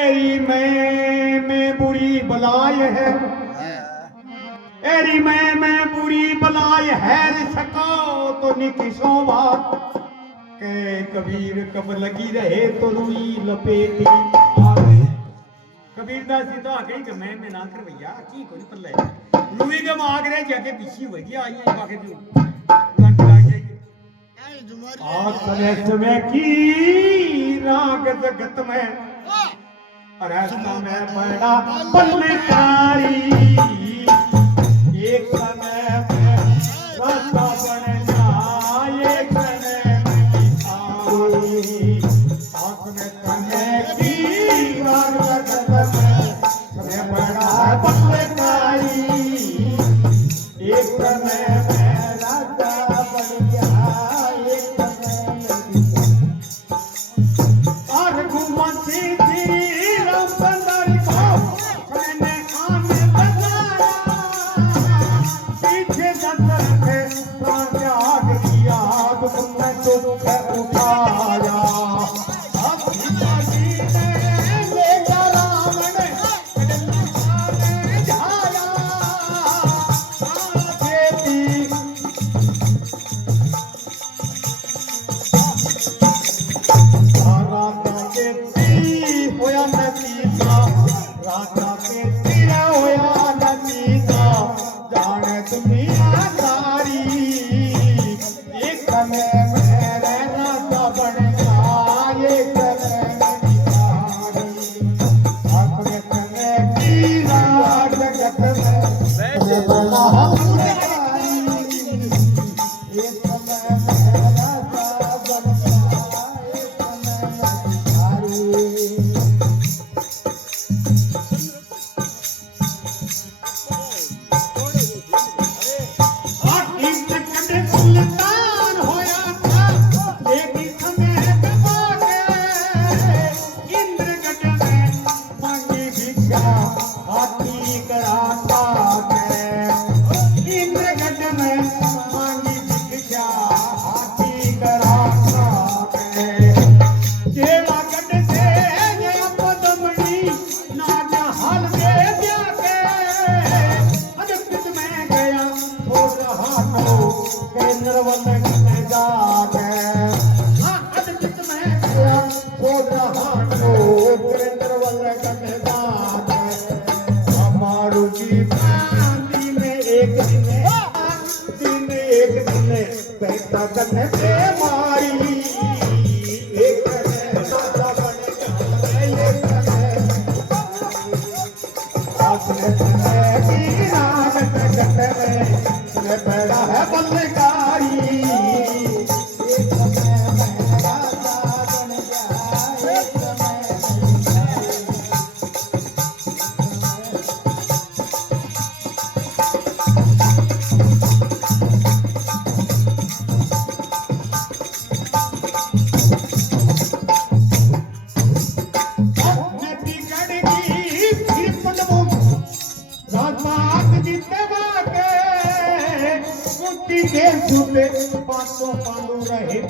एरी में बुरी बलाय है, एरी में बुरी बलाय है सको तो निकिसों बात के कबीर कब लगी रहे तो रुई लपेटी कबीर दास जी तो आगे कि मैं ना कर भैया की कोई पल्ले रुई के मांग रहे जाके पीछे होगी आई बाके जो लग जाएगी आज समय की राग जगत में अरे समय बड़ा पल्लेकारी एक समय में रास्ता बन जाए एक समय में समय की राग जगत में समय बड़ा पल्लेकारी एक समय में रास्ता बन जाए एक समय और घुमती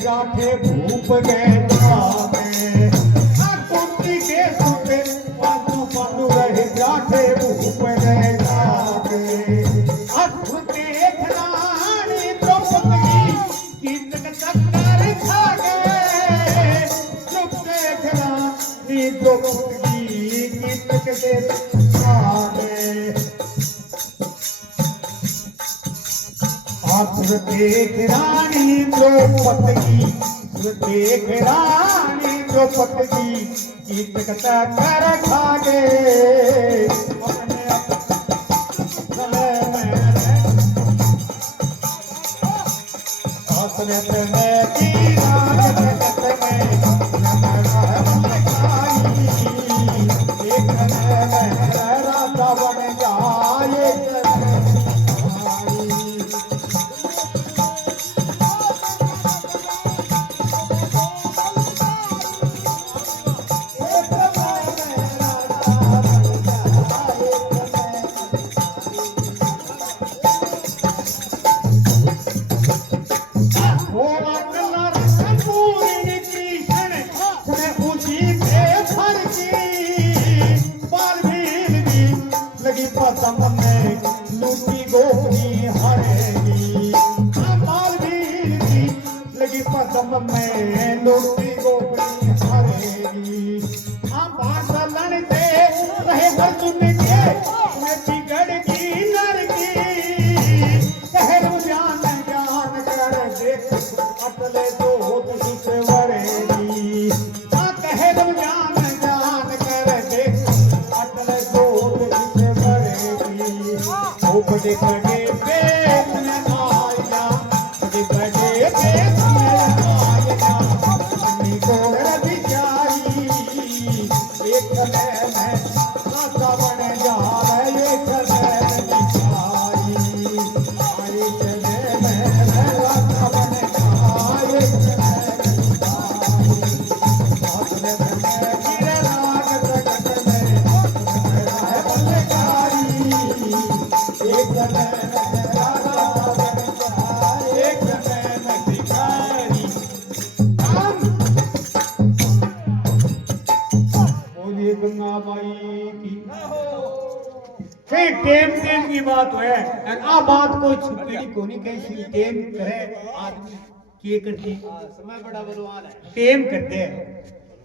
जाके भूप गए कुंती के सुते पासों पालू रहे जाके भूप गए देख रानी द्रौपदी गीत चक्कर खा गए चुप देख रानी द्रौपदी गीत के खा गए देख रानी द्रौपदी देख रानी द्रौपदी गीत कर खा गए बड़े बड़े देश में आया, बड़े बड़े देश में आया, अपनी गोर बिचारी एक में राजा बन जा रहे, एक में बिचारी आए चले में राजा बन जा, एक में बिचारी गिरे राग प्रकट में है बलकारी, एक में राजा बन जा, एक में बिचारी। बोलिए गंगा माई की। फिर टेम की बात है, आ बात कोई छुपी को नहीं कैसी टेम करे आदमी किए करती समय बड़ा बलवान है, टेम करते हैं।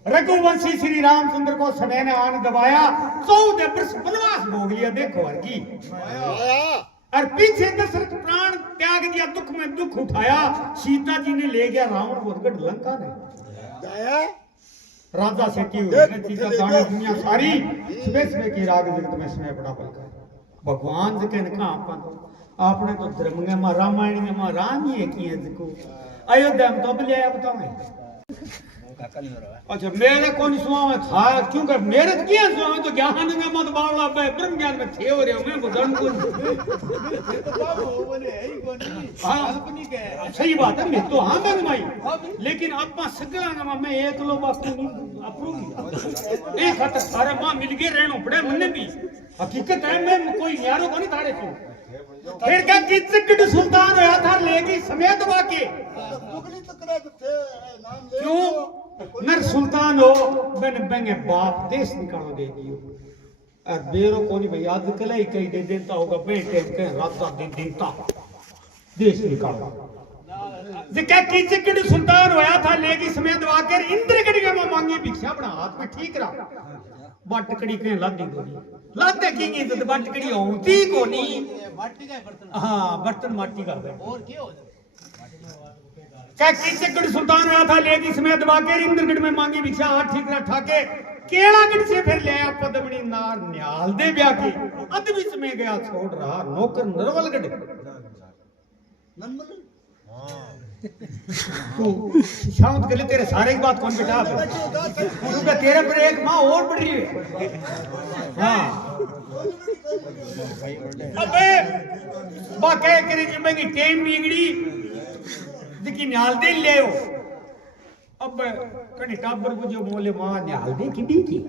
रघुवंशी श्री रामचंद्र को समय ने आन दबाया, 14 वर्ष वनवास भोग लिया, देखो हरकी और पीछे दशरथ प्राण त्याग दिया, दुख में दुख उठाया, सीता जी ने ले गया रावण को गढ़ लंका ने राजा से की हुई चीजा जाने दुनिया सारी सुबह की राग जगत में समय बड़ा बलका भगवान जी कहने कहा आपने तो धर्म में मां रामायण में मां राम ही है की है देखो अयोध्या में तो अब ले आया बताओ। अच्छा मेरे कौन सुना था क्योंकि मेरे किया सुना तो ज्ञान में मत बावला पे ब्रह्म ज्ञान में थे हो रे मैं बुझन को तो बाबू बोले है ही कोनी अपनी के सही बात है मैं तो हां मैं माई लेकिन आपा सगला ना मैं एक लो बापू नहीं अप्रूव एक हाथ सारे मां मिल के रहनो पड़े मने भी हकीकत है मैं कोई यारो को नहीं थारे क्यों फिर क्या किचकट सुल्तान होया था लेगी समेत वाके क्यों नर सुल्तान हो बन बंगे बाप देश निकालो दे दियो और बेरो कोनी भाई आज कल ही कहीं दे देता होगा बेटे के राता दे देता देश निकालो जे क्या किचकट सुल्तान होया था लेगी समेत वाके इंद्रगढ़ में मांगी भिक्षा अपना हाथ में ठीक रहा बटकड़ी के लादी कोनी लादे की तो बटकड़ी होती कोनी माटी का बर्तन हां बर्तन माटी का और क्या हो क्या किचकट सुल्तान आया था लेगी समेत वाके इंद्रगढ़ में मांगी भिक्षा हाथ ठीक रहा ठाके केलागढ़ से फिर ले आया पद्मणी नार न्याल दे ब्याह के अदबिस में गया छोड़ रहा नौकर नरवलगढ़ नंदमल तो शांत कर ले तेरे सारे की बात कौन बेटा क्योंकि तेरे पर एक माँ और बढ़ रही है हाँ अबे बाकी करी जिम्मे की टेम बिगड़ी देखी न्याल दे ले अब कहीं टाबर को जो बोले माँ न्याल दे किडी की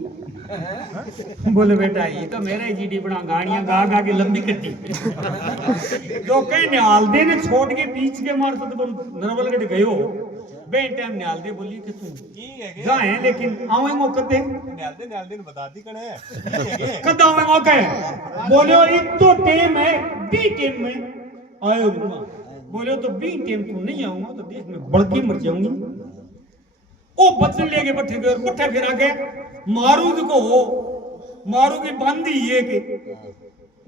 बोले बेटा ये तो मेरा जीडी बना गाड़ियां गा गा के लंबी कटी जो कहीं न्याल दे ने छोड़ के बीच के मार तो नरवलगढ़ गयो बे टाइम न्याल दे बोली कि तू गाए लेकिन आवेंगो कदे न्याल दे बता दी कने कद आवेंगो कहे बोले एक तो टेम है बी टेम में आयो बोले तो बी टेम तू नहीं आऊंगा तो देख मैं बड़की मर जाऊंगी ओ बचन लेके बैठे गए पट्ठा फिरा के मारूद को मारू की बंदी ये के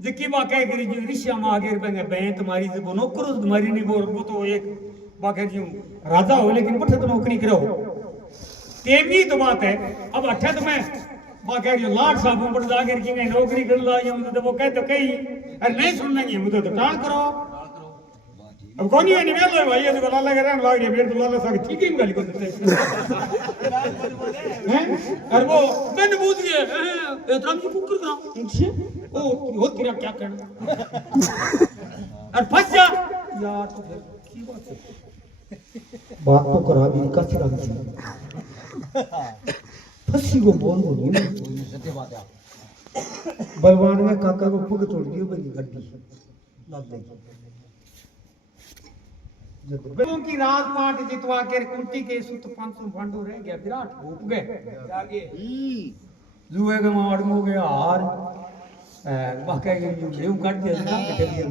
जिकी बाके करी जो ऋषिया में आगे बेंगे बें तुम्हारी जो नौकरो तुम्हारी नहीं वो तो एक बाके जी राजा हो लेकिन पट्ठे तो नौकरी करो तेमी तो बात है अब अठे तो मैं बाके जो लाड साहब ऊपर जाकर की मैं नौकरी कर ला तो वो कह तो कही अरे नहीं सुनना नहीं मुझे तो टाल करो अब कौन है निवेल है भाई ये तो लाला के रहन लाग रही मेरे तो लाला साहब ठीक ही गाली को देते हैं और वो मैंने पूछ गया इतना की कुकर था उनसे ओ हो तेरा क्या करना और फंस जा यार तो फिर की बात है बात तो करा दी कसरा फंसी को बोल नहीं सत्य बात है बलवान में काका को पग तोड़ दियो बनी गड्डी लाद दे की राजपाट जितवा के कुंती के सुत 500 पांडव रह गया विराट भूप गए आगे जुए के मार हो गया हार बाकी के जो लेव काट दिया ना कटे दिया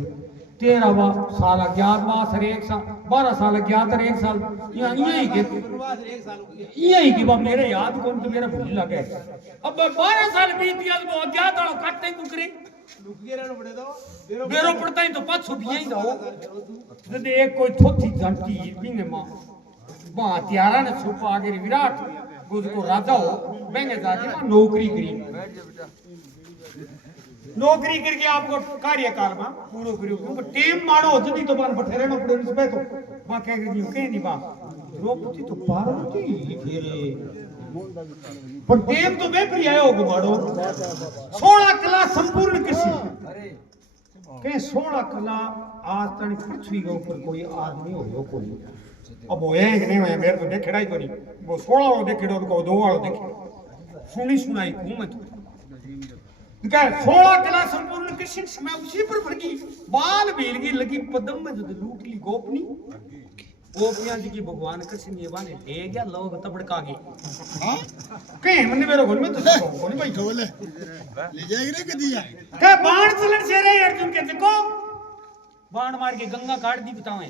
13 साल अज्ञात वास हर एक साल 12 साल अज्ञात हर एक साल यही के एक साल यही की बाप मेरे याद कौन तो मेरा भूल लगे अब 12 साल बीत गया वो अज्ञात वाला काटते कुकरी बेरो पड़ता ही तो पाछो भी ही जाओ जदे एक कोई थोथी घंटी बिने मां बा त्यारा ने छुपा आगे विराट गुज को राजा हो बेंगे जाके मां नौकरी करी नौकरी करके आपको कार्यकाल में पूरो करियो क्योंकि टेम मारो जदी तो बान बैठे रहना पड़े उस पे तो वहां कह गई कहीं नहीं बा द्रौपदी तो पार्वती फिर पर टेम तो मैं भी आयो गुमाड़ो 16 कला संपूर्ण कृषि के 16 कला आज तक पृथ्वी के ऊपर कोई आदमी हो कोई अब वो है कि नहीं है मेरे को देखड़ा ही कोनी वो 16 वाला देखड़ो को 2 वाला देखे सुनी सुनाई हूं मैं तो क्या 16 कला संपूर्ण कृष्ण समय उसी पर भरगी बाल बेल की लगी पदम में जो लूट ली गोपनी गोपियां जी की भगवान कृष्ण ये बाने ले गया लोग तबड़का गए हां कहीं मन मेरे घर में तो कोनी भाई बोले ले जाएगी रे कदिया क्या बाण चलन से रे अर्जुन के देखो बाण मार के गंगा काट दी बतावे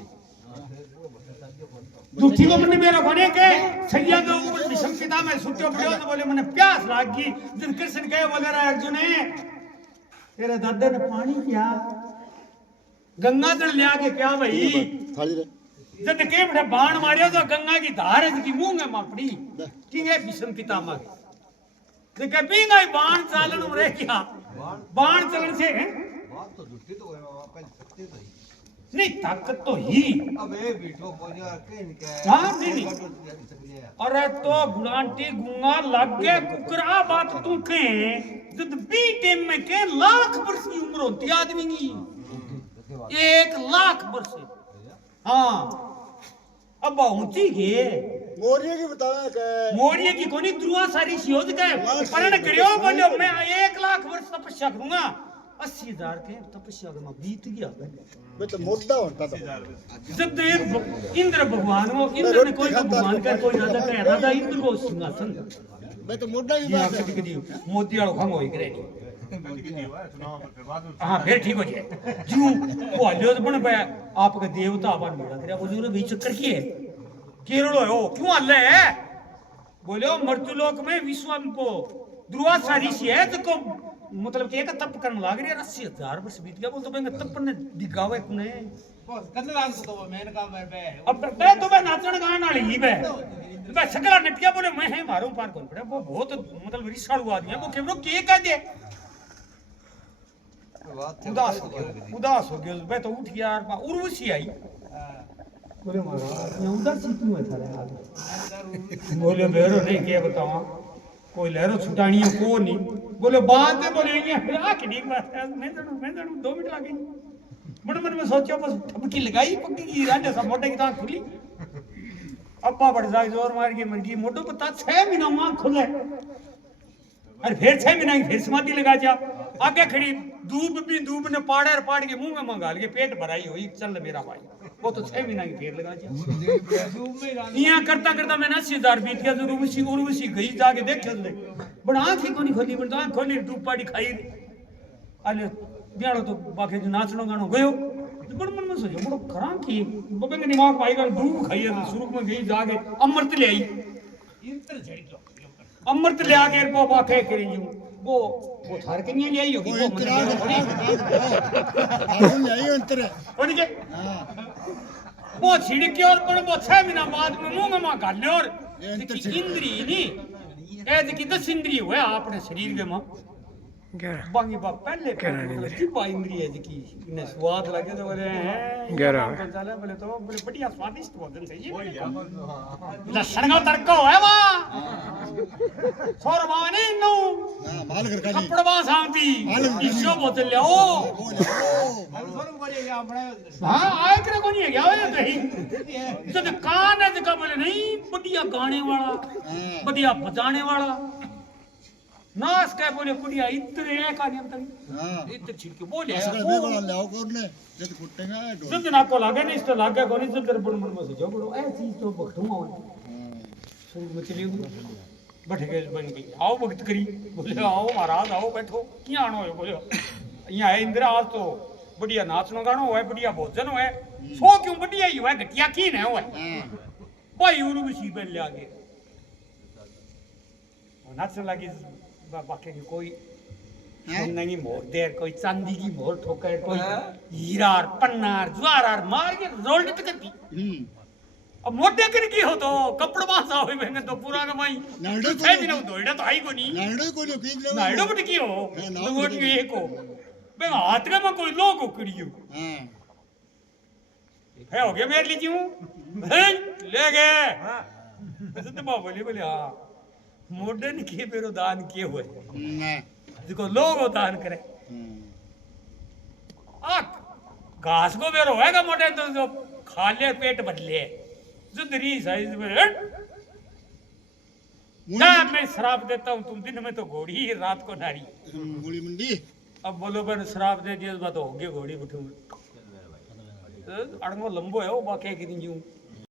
दुखी को मन मेरा बने के सैया के ऊपर विषम पिता में सुत्यो पड़ो तो बोले मने प्यास लागी जिन कृष्ण कहे बोले रे अर्जुन तेरे दादा ने पानी पिया गंगा जल लिया के क्या भाई थाली रे जब के बड़े बाण मारियो तो गंगा की धार है की मुंह में मापड़ी किंगे विषम पिता में देखे बिंगा बाण चालन रे क्या बाण चलन से बात तो झूठी तो है सत्य तो नहीं ताकत तो ही अबे बैठो कोई कहीं क्या हां नहीं अरे तो गुलांटी गुंगा लग गए कुकरा बात तू के जब बी टाइम में के लाख वर्ष की उम्र होती आदमी की 1 लाख वर्ष हां अब ऊंची के मोरिया की बताया के मोरिया की कोनी दुआ सारी सियोज के परण करियो बोलो मैं 1 लाख वर्ष तपस्या करूंगा 80,000 के तपस्या में बीत गया मैं तो मोटा होता था जब इंद्र भगवान वो इंद्र ने कोई भगवान का कोई राजा का राजा इंद्र को सिंहासन मैं तो मोटा की बात कदी मोती वाला खंग होई करे हां फिर ठीक हो जाए जू वो हल्लो तो बन पाया आपके देवता अपन मेरा करे बोलियो रे बीच चक्कर की है केरलो हो क्यों हल्ले है बोलियो मर्त्यलोक में विश्वाम को दुर्वासा ऋषि है तो मतलब कि एक तप करने लाग रही है 80,000 वर्ष बीत गया बोल तो मैं तप ने दिखावे कुने बस कतले डांस तो मैंने कहा बे अब बे तो बे नाचण गान वाली ही बे सकला नटिया बोले मैं है मारो पार कौन पड़े वो बहुत मतलब रिसाड़ू आदमी है वो केवरो के कह दे उदास हो गया बे तो उठ गया यार उर्वशी आई बोले महाराज ये उदासी क्यों है थारे बोले बेरो नहीं क्या बताऊं कोई लहरो छुटानी है को नहीं बोले बात है बोले ये आखिरी बात है मैं जानू 2 मिनट लगे मन में सोचो बस ठपकी लगाई पक्की की राजा सा मोटे की आंख खुली अब्बा बड़ जाग जोर मार के मर गई मोटो पता 6 महीना मां खुले अरे फिर 6 महीना फिर समाधि लगा जा आगे खड़ी दूब ने पाड़ के मुंह में मंगाल के पेट भराई हुई चल मेरा भाई वो तो 6 महीना की फिर लगा जा यहाँ करता मैंने 80,000 बीत गया तो उर्वशी गई जाके देखे बड़ा आंख ही कोनी खोली बड़ा आंख खोली दूब पाड़ी खाई अले ब्याड़ो तो बाकी जो नाचनो गानो गयो बड़ मन में सोचो बड़ो खरा की बबे के दिमाग में आएगा दूब खाई शुरू में गई जाके अमृत ले आई इंतर झड़ी तो अमृत ले आके को बाके करी वो थार के नहीं ले आई होगी वो मतलब ले आई अंतर और के वो छिड़के और पर वो 6 महीना बाद में मुंह में गाले और इंद्री नहीं ए देखी 10 इंद्री हुए अपने शरीर के में बाकी बाप पहले जीवा इंद्री है जी इन्हें स्वाद लगे तो बोले हैं चले बोले तो बड़े बढ़िया स्वादिष्ट भोजन चाहिए लक्षण का तड़का है वहाँ सोरवानी नो कपड़वा सांती इसो बोतल ले ओ हाँ आए करे को नहीं है क्या वजह कहीं जब कान है जगह बोले नहीं बढ़िया गाने वाला बढ़िया बजाने वाला नास क्या बोले कुड़िया इतने एक आदमी तक इतने छिड़के बोले ऐसा बेगड़ा लाओ करने जब कुटेगा जब ना को लागे नहीं तो लागे को नहीं जब बड़ मन में से जो बड़ो ऐ चीज तो बखटूमा शुरू में चली बैठ गए बन गई आओ भक्त करी बोले आओ महाराज आओ बैठो क्या आनो है बोले यहाँ है इंदिरा आज तो बढ़िया नाचनो गानो है बढ़िया भोजन है सो क्यों बढ़िया ही है घटिया की है वो भाई उर्वशी बन ले आगे नाचने लगी बाकी की कोई सोने की मोर देर कोई चांदी की मोर ठोकर कोई हीरा पन्ना ज्वार मार के रोल्ड करती अब मोटे कर की हो तो कपड़ बासा होई मैंने तो पूरा कमाई नाड़ो को है दिन दोइड़ा तो आई को नहीं नाड़ो को जो कीज ले नाइडो बट की हो हाँ, नाम तो वो बट की। एक हो बे हाथ का में कोई लोग करियो हां है हो गया मेरे लीजिए ले गए ऐसे तो बाबा बोले हाँ मॉडर्न के बेरो दान किए हुए ना जिको लोग दान करे आ घास को बेरो होएगा मॉडर्न तो जो खा ले पेट भर ले जुदरी साइज में ना मैं श्राप देता हूँ तुम दिन में तो घोड़ी रात को नारी गोली मंडी अब बोलो बन श्राप दे दिया बात हो गई घोड़ी उठू अड़ंगो लंबो है वो बाकी की नहीं